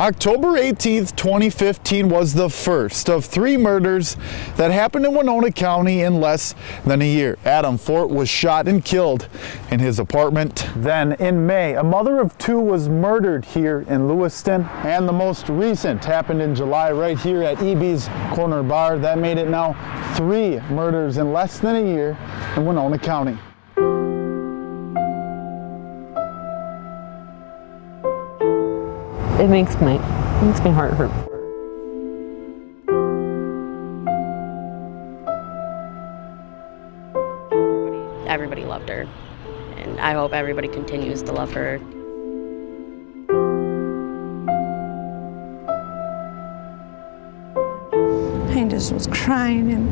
October 18th, 2015 was the first of 3 murders that happened in Winona County in less than a year. Adam Fort was shot and killed in his apartment. Then in May, a mother of 2 was murdered here in Lewiston. And the most recent happened in July right here at EB's Corner Bar. That made it now 3 murders in less than a year in Winona County. It makes my heart hurt. Everybody loved her, and I hope everybody continues to love her. I just was crying, and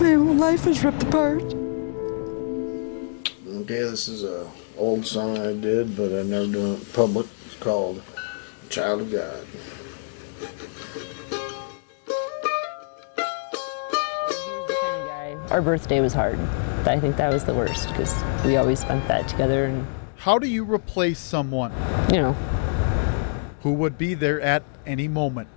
my whole life was ripped apart. Okay, this is a old song I did, but I never done it in public. It's called Child of God. Our birthday was hard. I think that was the worst because we always spent that together. And How do you replace someone who would be there at any moment?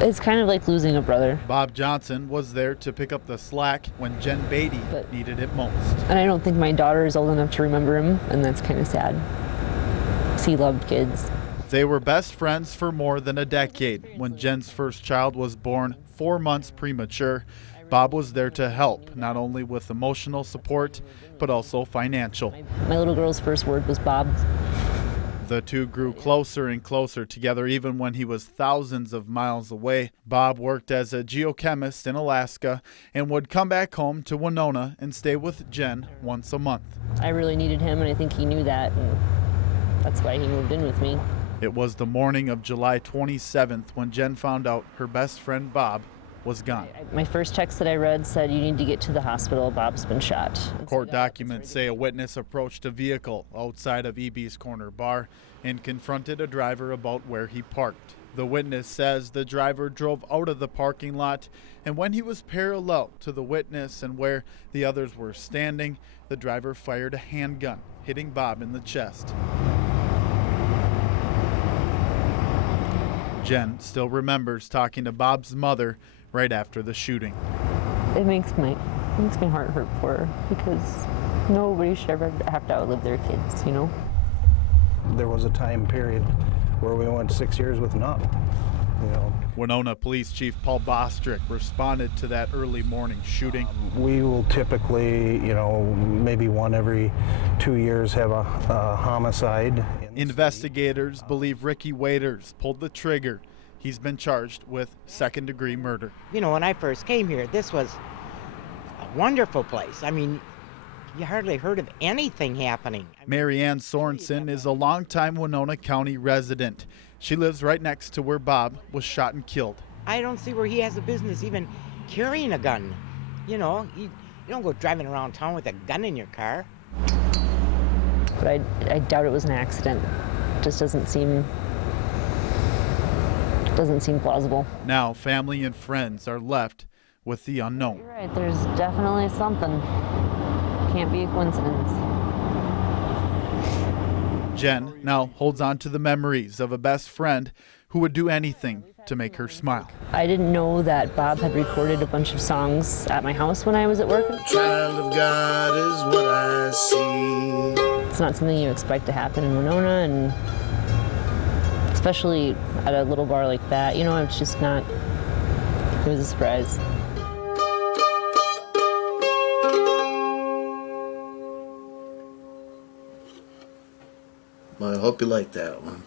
It's kind of like losing a brother. Bob Johnson was there to pick up the slack when Jen Beatty needed it most. And I don't think my daughter is old enough to remember him, and that's kind of sad. 'Cause he loved kids. They were best friends for more than a decade. When Jen's first child was born 4 months premature, Bob was there to help, not only with emotional support, but also financial. My little girl's first word was Bob. The 2 grew closer and closer together even when he was thousands of miles away. Bob worked as a geochemist in Alaska and would come back home to Winona and stay with Jen once a month. I really needed him, and I think he knew that, and that's why he moved in with me. It was the morning of July 27th when Jen found out her best friend Bob was gone. My first text that I read said, "You need to get to the hospital. Bob's been shot." Court documents say a witness approached a vehicle outside of EB's Corner Bar and confronted a driver about where he parked. The witness says the driver drove out of the parking lot, and when he was parallel to the witness and where the others were standing, the driver fired a handgun, hitting Bob in the chest. Jen still remembers talking to Bob's mother right after the shooting. It makes my heart hurt for her because nobody should ever have to outlive their kids, you know? There was a time period where we went 6 years with none, you know. Winona Police Chief Paul Bostrick responded to that early morning shooting. We will typically, maybe 1 every 2 years have a homicide. Investigators believe Ricky Waiters pulled the trigger. He's been charged with second-degree murder. You know, when I first came here, this was a wonderful place. I mean, you hardly heard of anything happening. Mary Ann Sorensen is a longtime Winona County resident. She lives right next to where Bob was shot and killed. I don't see where he has a business even carrying a gun. You know, you don't go driving around town with a gun in your car. But I doubt it was an accident. It just doesn't seem plausible. Now, family and friends are left with the unknown. You're right, there's definitely something. Can't be a coincidence. Jen now holds on to the memories of a best friend who would do anything to make her smile. I didn't know that Bob had recorded a bunch of songs at my house when I was at work. Child of God is what I see. It's not something you expect to happen in Winona, and especially at a little bar like that, it's just not, it was a surprise. Well, I hope you like that one.